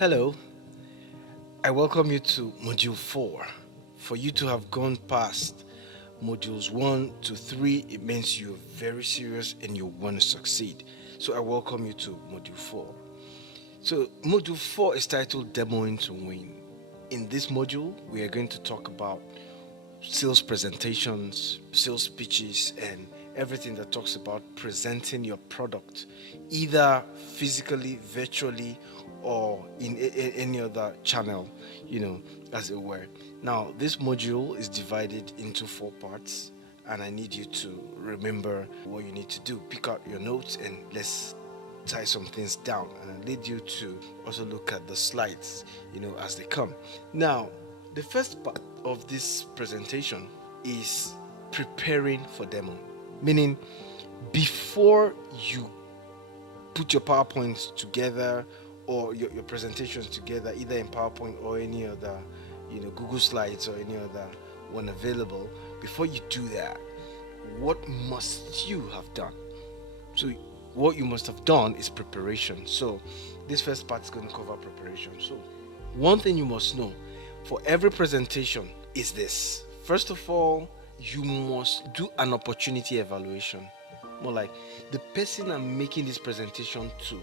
Hello, I welcome you to Module 4. For you to have gone past Modules 1 to 3, it means you're very serious and you want to succeed. So I welcome you to Module 4. So, Module 4 is titled Demoing to Win. In this module, we are going to talk about sales presentations, sales pitches, and everything that talks about presenting your product either physically, virtually, or in any other channel, as it were. Now, this module is divided into 4 parts, and I need you to remember what you need to do. Pick out your notes and let's tie some things down, and I need you to also look at the slides, as they come. Now, the first part of this presentation is preparing for demo, meaning before you put your PowerPoints together or your presentations together, either in PowerPoint or any other, Google Slides or any other one available. Before you do that, what must you have done? So what you must have done is preparation. So this first part is going to cover preparation. So one thing you must know for every presentation is this. First of all, you must do an opportunity evaluation. More like, the person I'm making this presentation to,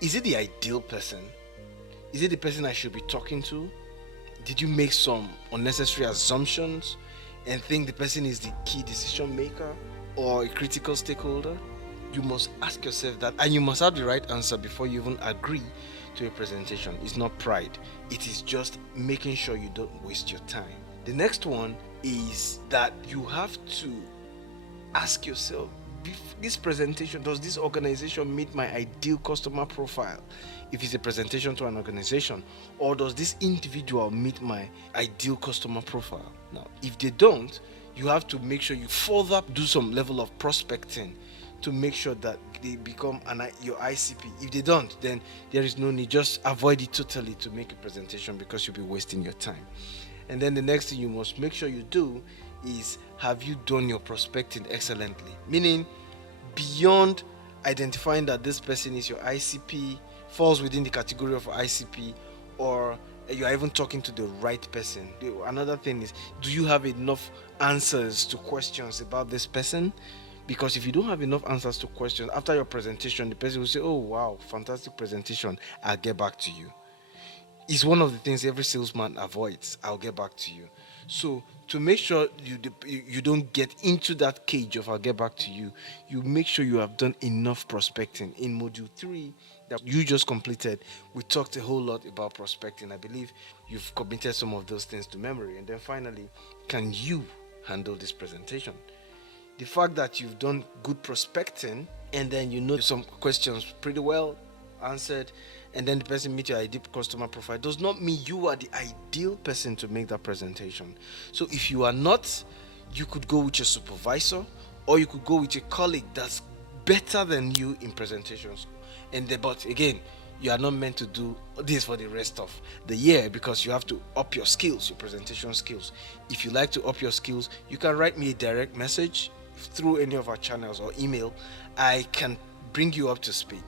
is it the ideal person? Is it the person I should be talking to? Did you make some unnecessary assumptions and think the person is the key decision maker or a critical stakeholder? You must ask yourself that, and you must have the right answer before you even agree to a presentation. It's not pride, it is just making sure you don't waste your time. The next one is that you have to ask yourself, this presentation, does this organization meet my ideal customer profile? If it's a presentation to an organization, or does this individual meet my ideal customer profile? Now, if they don't, you have to make sure you further do some level of prospecting to make sure that they become your ICP. If they don't, then there is no need. Just avoid it totally to make a presentation, because you'll be wasting your time. And then the next thing you must make sure you do is, have you done your prospecting excellently? Meaning, beyond identifying that this person is your ICP, falls within the category of ICP, or you are even talking to the right person. Another thing is, do you have enough answers to questions about this person? Because if you don't have enough answers to questions after your presentation, the person will say, "Oh wow, fantastic presentation, I'll get back to you." It's one of the things every salesman avoids. "I'll get back to you." So to make sure you don't get into that cage of "I'll get back to you," you make sure you have done enough prospecting. In module 3 that you just completed, we talked a whole lot about prospecting. I believe you've committed some of those things to memory. And then finally, can you handle this presentation? The fact that you've done good prospecting and then you know some questions pretty well answered, and then the person meet your ideal customer profile, does not mean you are the ideal person to make that presentation. So if you are not, you could go with your supervisor, or you could go with a colleague that's better than you in presentations. But again, you are not meant to do this for the rest of the year, because you have to up your skills, your presentation skills. If you like to up your skills, you can write me a direct message through any of our channels or email. I can bring you up to speed.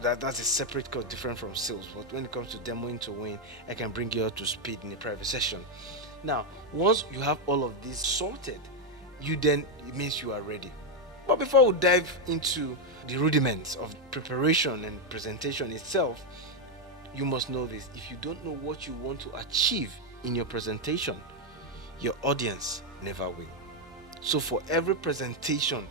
That's a separate course, different from sales. But when it comes to demoing to win, I can bring you up to speed in a private session. Now, once you have all of this sorted, it means you are ready. But before we dive into the rudiments of preparation and presentation itself, you must know this. If you don't know what you want to achieve in your presentation, your audience never will. So for every presentation,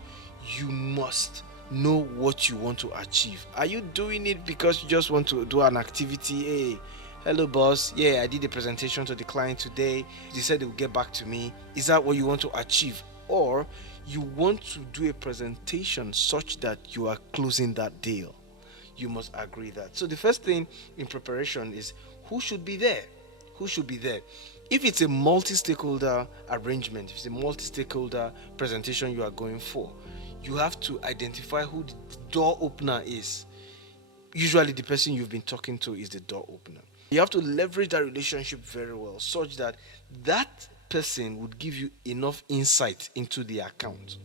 you must know what you want to achieve. Are you doing it because you just want to do an activity? Hey, hello boss, yeah, I did a presentation to the client today, they said they will get back to me. Is that what you want to achieve? Or you want to do a presentation such that you are closing that deal? You must agree that. So the first thing in preparation is, who should be there? Who should be there? If it's a multi-stakeholder arrangement, if it's a multi-stakeholder presentation you are going for, you have to identify who the door opener is. Usually the person you've been talking to is the door opener. You have to leverage that relationship very well, such that that person would give you enough insight into the account.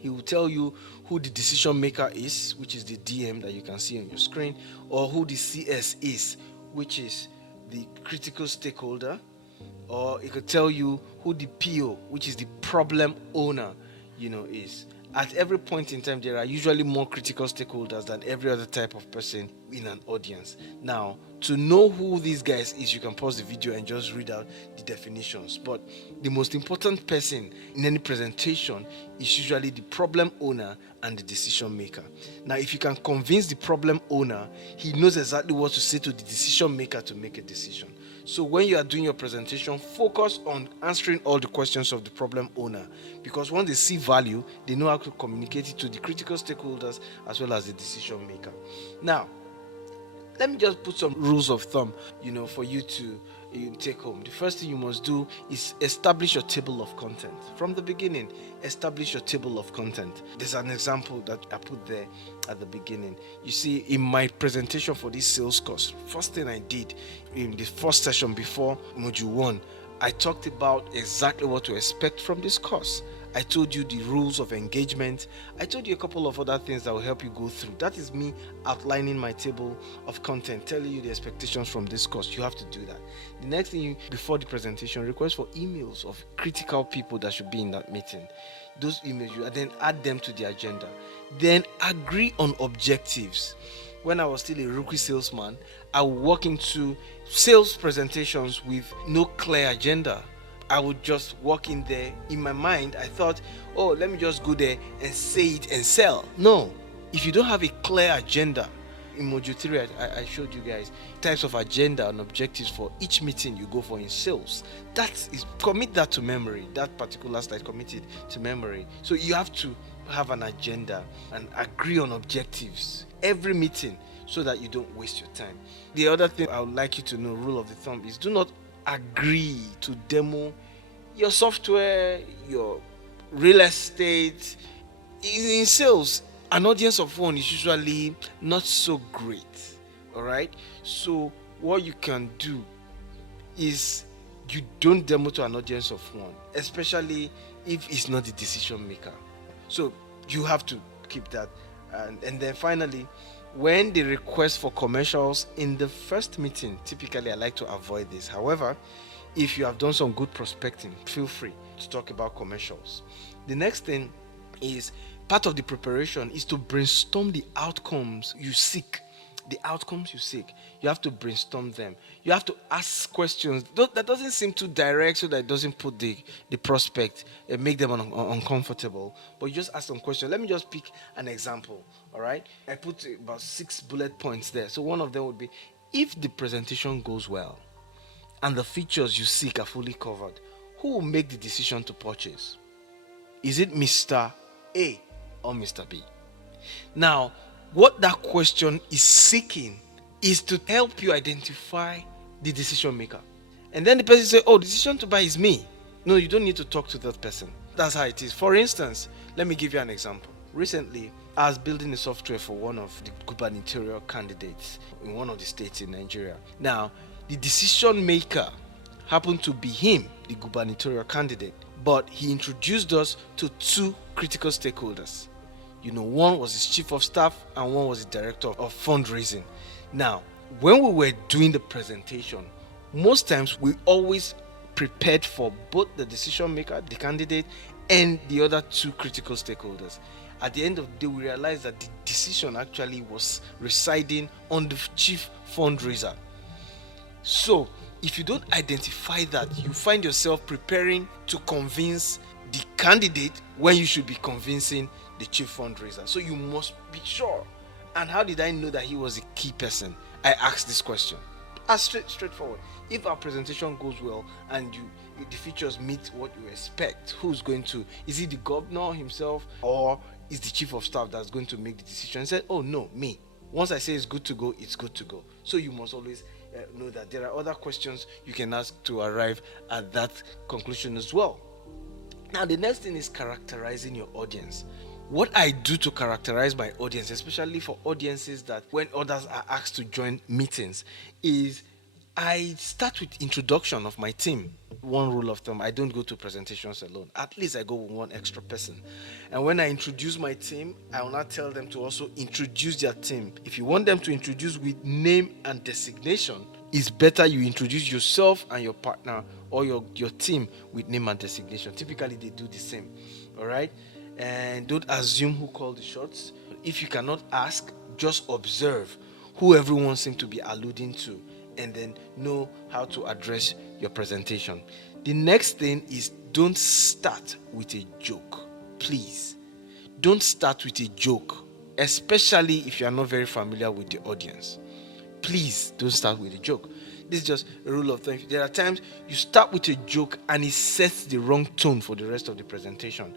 He will tell you who the decision maker is, which is the DM that you can see on your screen, or who the CS is, which is the critical stakeholder, or it could tell you who the PO, which is the problem owner, is. At every point in time, there are usually more critical stakeholders than every other type of person in an audience. Now, to know who these guys is, you can pause the video and just read out the definitions. But the most important person in any presentation is usually the problem owner and the decision maker. Now, if you can convince the problem owner, he knows exactly what to say to the decision maker to make a decision. So when you are doing your presentation, focus on answering all the questions of the problem owner, because once they see value, they know how to communicate it to the critical stakeholders as well as the decision maker. Now, let me just put some rules of thumb, for you to take home. The first thing you must do is establish your table of content. From the beginning, establish your table of content. There's an example that I put there at the beginning. You see, in my presentation for this sales course, first thing I did in the first session before module 1, I talked about exactly what to expect from this course. I told you the rules of engagement. I told you a couple of other things that will help you go through. That is me outlining my table of content, telling you the expectations from this course. You have to do that. The next thing, before the presentation, request for emails of critical people that should be in that meeting. Those emails, you then add them to the agenda. Then agree on objectives. When I was still a rookie salesman, I would walk into sales presentations with no clear agenda. I would just walk in there. In my mind, I thought, oh, let me just go there and say it and sell. No. If you don't have a clear agenda, in module 3, I showed you guys types of agenda and objectives for each meeting you go for in sales. Commit that to memory. That particular slide, commit it to memory. So you have to have an agenda and agree on objectives every meeting so that you don't waste your time. The other thing I would like you to know, rule of the thumb, is do not agree to demo your software, your real estate. In sales, an audience of one is usually not so great. All right, so what you can do is you don't demo to an audience of one, especially if it's not the decision maker. So you have to keep that. And then finally, when they request for commercials in the first meeting, typically I like to avoid this. However, if you have done some good prospecting, feel free to talk about commercials. The next thing is, part of the preparation is to brainstorm the outcomes you seek. The outcomes you seek, you have to brainstorm them. You have to ask questions. That doesn't seem too direct, so that it doesn't put the prospect and make them uncomfortable. But you just ask some questions. Let me just pick an example. All right, I put about 6 bullet points there. So one of them would be, if the presentation goes well and the features you seek are fully covered, who will make the decision to purchase? Is it Mr. A or Mr. B? Now, what that question is seeking is to help you identify the decision maker. And then the person say, oh, decision to buy is me. No, you don't need to talk to that person. That's how it is. For instance, let me give you an example. Recently, I was building a software for one of the gubernatorial candidates in one of the states in Nigeria. Now, the decision maker happened to be him, the gubernatorial candidate, but he introduced us to 2 critical stakeholders. One was his chief of staff and one was the director of fundraising. Now, when we were doing the presentation, most times we always prepared for both the decision maker, the candidate, and the other 2 critical stakeholders. At the end of the day, we realized that the decision actually was residing on the chief fundraiser. So, if you don't identify that, you find yourself preparing to convince the candidate when you should be convincing the chief fundraiser. So you must be sure. And how did I know that he was a key person? I asked this question. Straightforward. If our presentation goes well and the features meet what you expect, who's going to? Is it the governor himself, or is the chief of staff that's going to make the decision? I said, oh no, me. Once I say it's good to go, it's good to go. So you must always know that there are other questions you can ask to arrive at that conclusion as well. Now, the next thing is characterizing your audience. What I do to characterize my audience, especially for audiences that when others are asked to join meetings, is I start with introduction of my team. one rule of thumb: I don't go to presentations alone. At least I go with one extra person. And when I introduce my team, I will not tell them to also introduce their team. If you want them to introduce with name and designation, it's better you introduce yourself and your partner or your team with name and designation. Typically, they do the same. All right? And don't assume who called the shots. If you cannot ask, just observe who everyone seems to be alluding to, and then know how to address your presentation. The next thing is, don't start with a joke. Please, don't start with a joke, especially if you are not very familiar with the audience. Please don't start with a joke. This is just a rule of thumb. There are times you start with a joke and it sets the wrong tone for the rest of the presentation.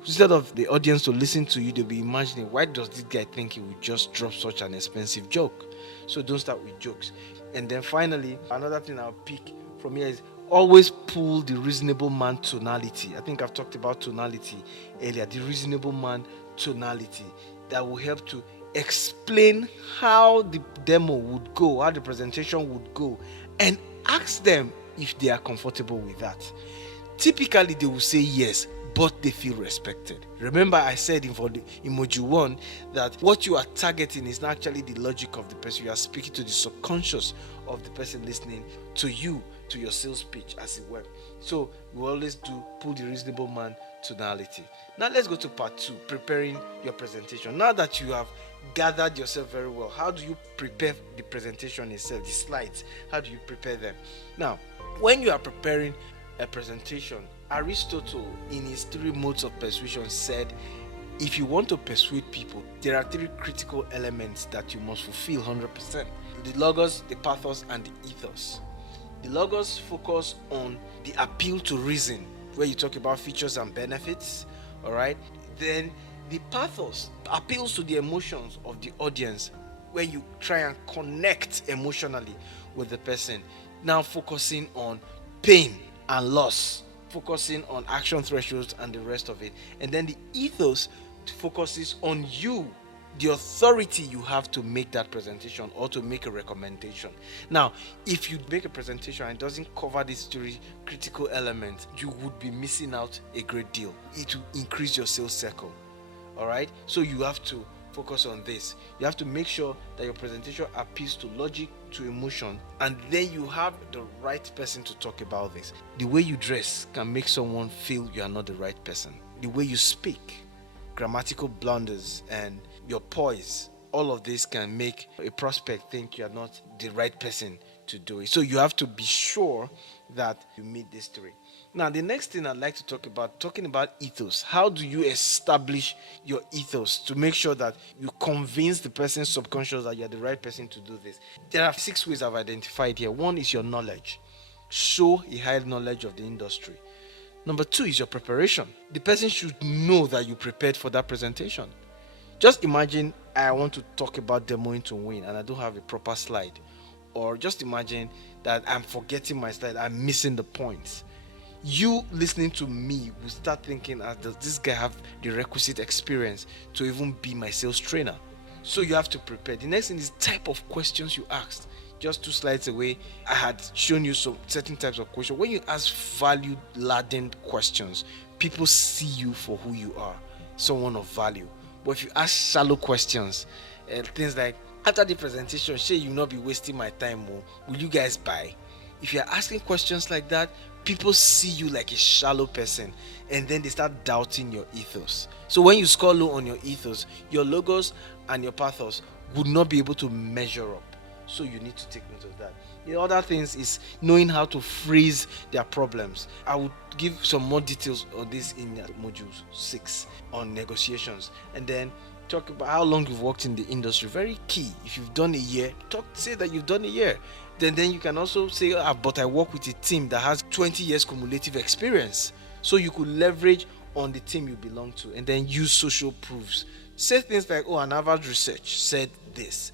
Instead of the audience to listen to you, they'll be imagining, why does this guy think he would just drop such an expensive joke? So don't start with jokes. And then finally, another thing I'll pick from here is, always pull the reasonable man tonality. I think I've talked about tonality earlier. The reasonable man tonality that will help to explain how the demo would go, how the presentation would go, and ask them if they are comfortable with that. Typically, they will say yes, but they feel respected. Remember, I said in module 1 that what you are targeting is not actually the logic of the person. You are speaking to the subconscious of the person listening to you, to your sales pitch, as it were. So we always do pull the reasonable man tonality. Now let's go to part 2, preparing your presentation. Now that you have gathered yourself very well, how do you prepare the presentation itself, the slides? How do you prepare them? Now, when you are preparing a presentation, Aristotle, in his 3 modes of persuasion, said, if you want to persuade people, there are 3 critical elements that you must fulfill 100%: the logos, the pathos, and the ethos. The logos focus on the appeal to reason, where you talk about features and benefits. All right. Then the pathos appeals to the emotions of the audience, where you try and connect emotionally with the person. Now focusing on pain and loss, focusing on action thresholds and the rest of it. And then the ethos focuses on you, the authority you have to make that presentation or to make a recommendation. Now, if you make a presentation and it doesn't cover these 3 critical elements, you would be missing out a great deal. It will increase your sales cycle. All right, so you have to focus on this. You have to make sure that your presentation appeals to logic, to emotion, and then you have the right person to talk about this. The way you dress can make someone feel you are not the right person. The way you speak, grammatical blunders, and your poise, all of this can make a prospect think you are not the right person to do it. So you have to be sure that you meet these 3. Now, the next thing I'd like to talking about ethos. How do you establish your ethos to make sure that you convince the person's subconscious that you're the right person to do this? There are 6 ways I've identified here. 1 is your knowledge. Show a high knowledge of the industry. Number 2 is your preparation. The person should know that you prepared for that presentation. Just imagine I want to talk about demoing to win and I don't have a proper slide. Or just imagine that I'm forgetting my slide, I'm missing the points. You listening to me will start thinking, does this guy have the requisite experience to even be my sales trainer? So you have to prepare. The next thing is type of questions you asked. Just 2 slides away, I had shown you some certain types of questions. When you ask value-laden questions, people see you for who you are, someone of value. But if you ask shallow questions, things like, after the presentation, Shay, you will not be wasting my time, will you guys buy? If you're asking questions like that, people see you like a shallow person, and then they start doubting your ethos. So when you score low on your ethos, your logos and your pathos would not be able to measure up. So you need to take note of that. The other things is knowing how to phrase their problems. I would give some more details on this in module 6 on negotiations, and then talk about how long you've worked in the industry. Very key. If you've done a year, say that you've done a year. Then you can also say, but I work with a team that has 20 years cumulative experience. So you could leverage on the team you belong to, and then use social proofs. Say things like, an Harvard research said this,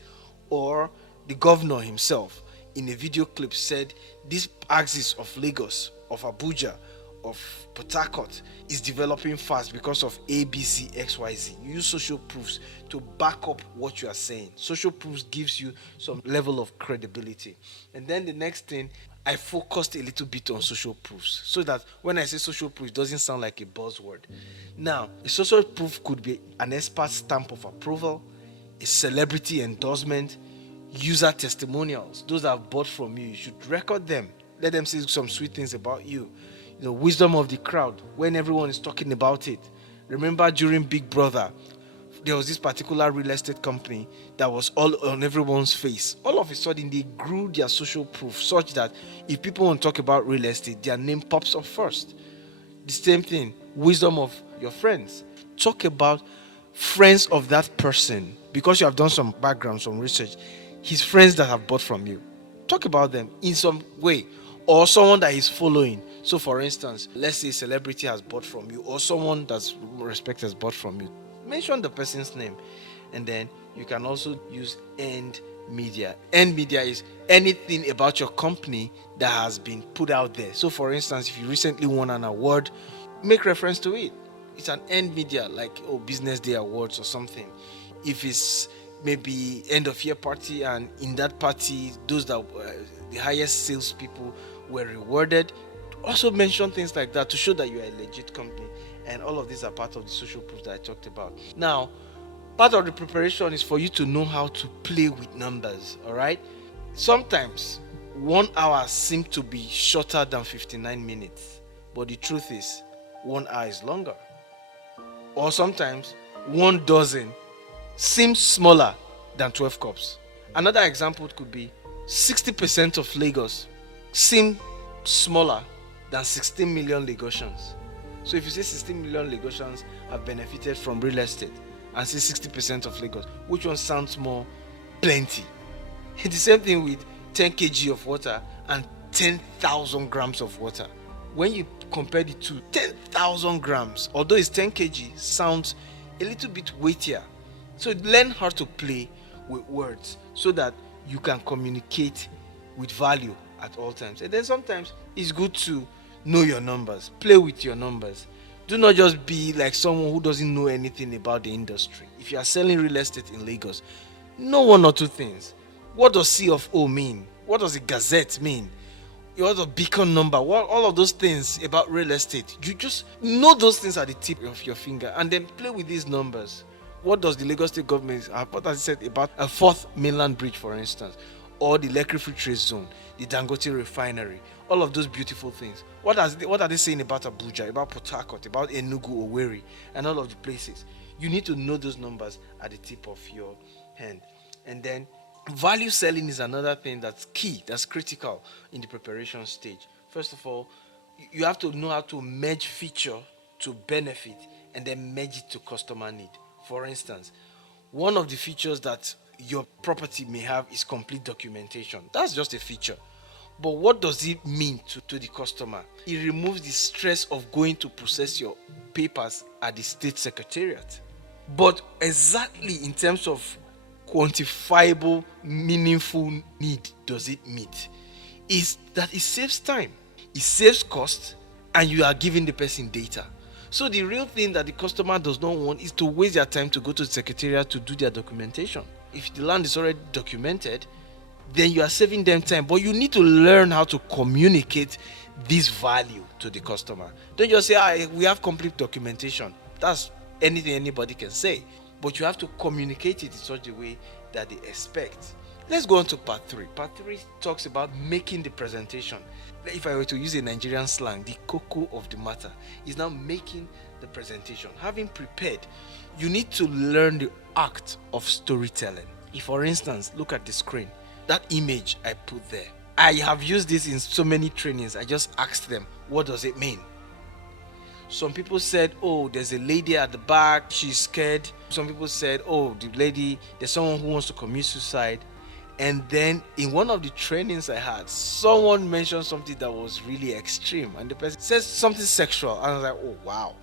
or the governor himself in a video clip said this axis of Lagos, of Abuja, of Port Harcourt is developing fast because of ABC, XYZ. You use social proofs to back up what you are saying. Social proofs gives you some level of credibility. And then the next thing, I focused a little bit on social proofs so that when I say social proof, it doesn't sound like a buzzword. Now, a social proof could be an expert stamp of approval, a celebrity endorsement, user testimonials. Those that have bought from you, you should record them. Let them say some sweet things about you. Wisdom of the crowd when everyone is talking about it. Remember during Big Brother, there was this particular real estate company that was all on everyone's face. All of a sudden, they grew their social proof such that if people want to talk about real estate, their name pops up first. The same thing, wisdom of your friends. Talk about friends of that person because you have done some background, some research. His friends that have bought from you. Talk about them in some way, or someone that he's following. So, for instance, let's say a celebrity has bought from you, or someone that's respected has bought from you. Mention the person's name, and then you can also use earned media. Earned media is anything about your company that has been put out there. So, for instance, if you recently won an award, make reference to it. It's an earned media, like Business Day Awards or something. If it's maybe end of year party, and in that party, those that the highest salespeople were rewarded, also mention things like that to show that you are a legit company. And all of these are part of the social proof that I talked about. Now, part of the preparation is for you to know how to play with numbers. All right. Sometimes 1 hour seems to be shorter than 59 minutes, but the truth is 1 hour is longer. Or sometimes 1 dozen seems smaller than 12 cups. Another example could be 60% of Lagos seem smaller than 16 million Lagosians. So if you say 16 million Lagosians have benefited from real estate and say 60% of Lagos, which one sounds more plenty? It's the same thing with 10 kg of water and 10,000 grams of water. When you compare the two, 10,000 grams, although it's 10 kg, sounds a little bit weightier. So learn how to play with words so that you can communicate with value at all times. And then sometimes it's good to know your numbers, play with your numbers. Do not just be like someone who doesn't know anything about the industry. If you are selling real estate in Lagos, know one or two things. What does C of O mean? What does the Gazette mean? What does beacon number? What, all of those things about real estate. You just know those things at the tip of your finger and then play with these numbers. What does the Lagos State government, what has it said about a fourth mainland bridge, for instance, or the Lekki Free Trade Zone, the Dangote refinery, all of those beautiful things. What are they saying about Abuja, about Port Harcourt, about Enugu, Owerri, and all of the places? You need to know those numbers at the tip of your hand. And then value selling is another thing that's key, that's critical in the preparation stage. First of all, you have to know how to merge feature to benefit and then merge it to customer need. For instance, one of the features that your property may have is complete documentation. That's just a feature. But what does it mean to the customer? It removes the stress of going to process your papers at the state secretariat. But exactly in terms of quantifiable, meaningful need does it meet? Is that it saves time, it saves cost, and you are giving the person data. So the real thing that the customer does not want is to waste their time to go to the secretariat to do their documentation. If the land is already documented, then you are saving them time. But you need to learn how to communicate this value to the customer. Don't just say, we have complete documentation. That's anything anybody can say. But you have to communicate it in such a way that they expect. Let's go on to part 3. Part 3 talks about making the presentation. If I were to use a Nigerian slang, the cocoa of the matter is now making the presentation. Having prepared, you need to learn the act of storytelling. If, for instance, look at the screen, that image I put there. I have used this in so many trainings. I just asked them, what does it mean? Some people said, there's a lady at the back, she's scared. Some people said, the lady, there's someone who wants to commit suicide. And then in one of the trainings I had, someone mentioned something that was really extreme. And the person said something sexual. And I was like, oh, wow.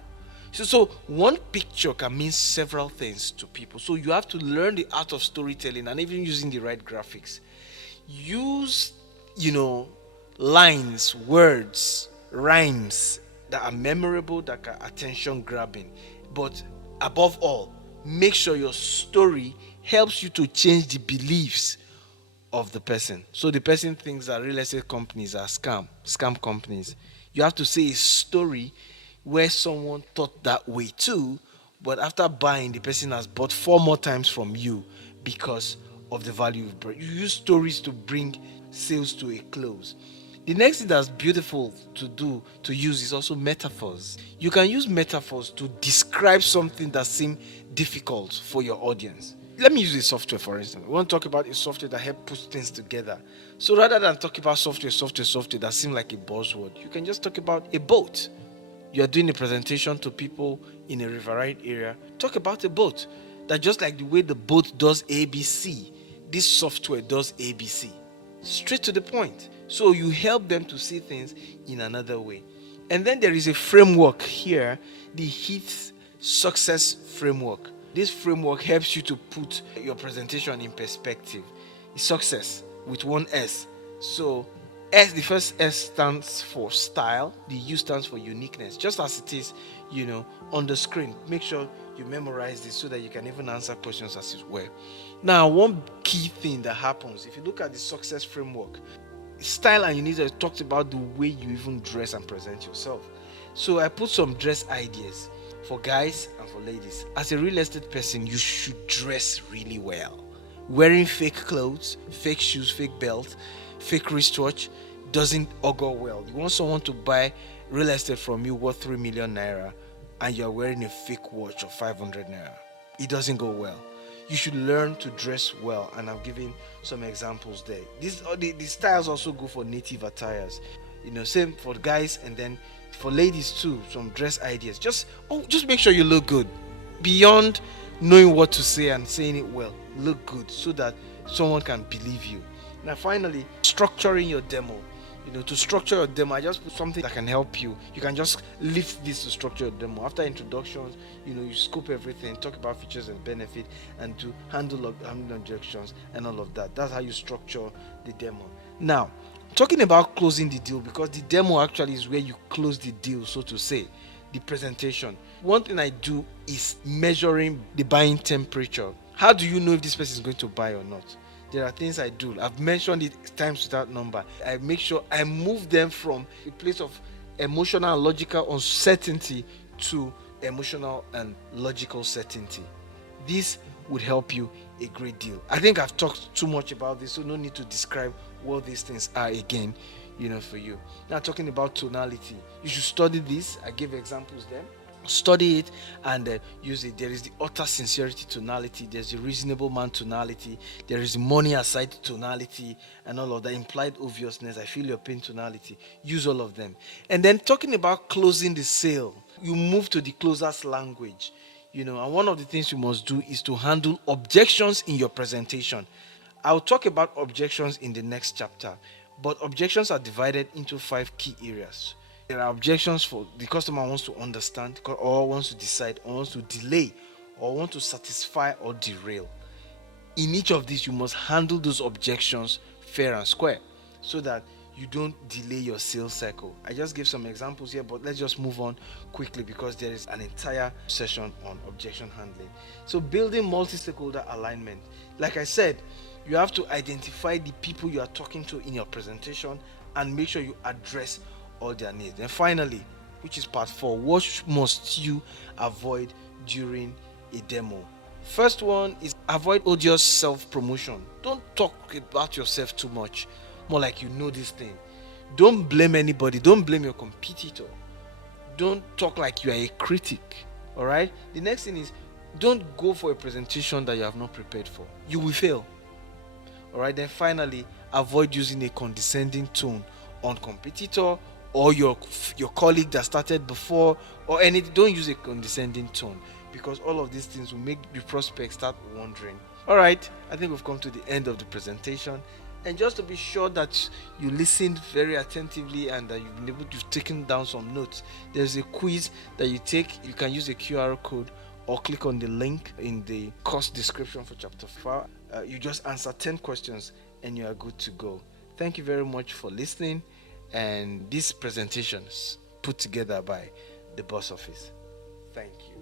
So one picture can mean several things to people. So you have to learn the art of storytelling and even using the right graphics. Use, lines, words, rhymes that are memorable, that are attention grabbing. But above all, make sure your story helps you to change the beliefs of the person. So the person thinks that real estate companies are scam companies. You have to say a story where someone thought that way too, but after buying, the person has bought four more times from you because of the value you've brought. You use stories to bring sales to a close. The next thing that's beautiful to use is also metaphors. You can use metaphors to describe something that seems difficult for your audience. Let me use a software for instance. We want to talk about a software that helps put things together. So rather than talk about software that seems like a buzzword, you can just talk about a boat. You are doing a presentation to people in a riverine area. Talk about a boat. That just like the way the boat does ABC, this software does ABC. Straight to the point. So you help them to see things in another way. And then there is a framework here, the HEAT Success Framework. This framework helps you to put your presentation in perspective. It's success with one S. So S, the first S stands for style, the U stands for uniqueness, just as it is, on the screen. Make sure you memorize this so that you can even answer questions as it were. Now, one key thing that happens, if you look at the success framework, style and uniqueness talked about the way you even dress and present yourself. So I put some dress ideas for guys and for ladies. As a real estate person, you should dress really well. Wearing fake clothes, fake shoes, fake belt, fake wristwatch doesn't augur well. You want someone to buy real estate from you worth 3 million naira and you're wearing a fake watch of 500 naira. It doesn't go well. You should learn to dress well, and I've given some examples there. The styles also go for native attires. Same for guys, and then for ladies too, some dress ideas. Just make sure you look good. Beyond knowing what to say and saying it well, look good so that someone can believe you. Now finally, structuring your demo. To structure your demo, I just put something that can help you. You can just lift this to structure your demo. After introductions, you scope everything, talk about features and benefit, and to handle objections and all of that. That's how you structure the demo. Now, talking about closing the deal, because the demo actually is where you close the deal, so to say, the presentation. One thing I do is measuring the buying temperature. How do you know if this person is going to buy or not? There are things I do. I've mentioned it times without number. I make sure I move them from a place of emotional and logical uncertainty to emotional and logical certainty. This would help you a great deal. I think I've talked too much about this, so no need to describe what these things are again, for you. Now, talking about tonality, you should study this. I gave examples there. Study it and use it. There is the utter sincerity tonality, there's the reasonable man tonality, there is the money aside tonality, and all of that. Implied obviousness, I feel your pain tonality. Use all of them. And then talking about closing the sale, you move to the closer's language. And one of the things you must do is to handle objections in your presentation. I'll talk about objections in the next chapter, but objections are divided into 5 key areas. There are objections for the customer wants to understand, or wants to decide, or wants to delay, or want to satisfy or derail. In each of these, you must handle those objections fair and square so that you don't delay your sales cycle. I just gave some examples here, but let's just move on quickly because there is an entire session on objection handling. So building multi-stakeholder alignment. Like I said, you have to identify the people you are talking to in your presentation and make sure you address all their needs. And finally, which is part 4, what must you avoid during a demo? First one is avoid odious self-promotion. Don't talk about yourself too much, more like you know this thing. Don't blame anybody. Don't blame your competitor. Don't talk like you are a critic. All right. The next thing is don't go for a presentation that you have not prepared for. You will fail. All right. Then finally, avoid using a condescending tone on competitor or your colleague that started before or anything. Don't use a condescending tone because all of these things will make the prospect start wondering. All right, I think we've come to the end of the presentation. And just to be sure that you listened very attentively and that you've taken down some notes, there's a quiz that you take. You can use a QR code or click on the link in the course description for chapter 4. You just answer 10 questions and you are good to go. Thank you very much for listening. And this presentation is put together by the Boss Office. Thank you.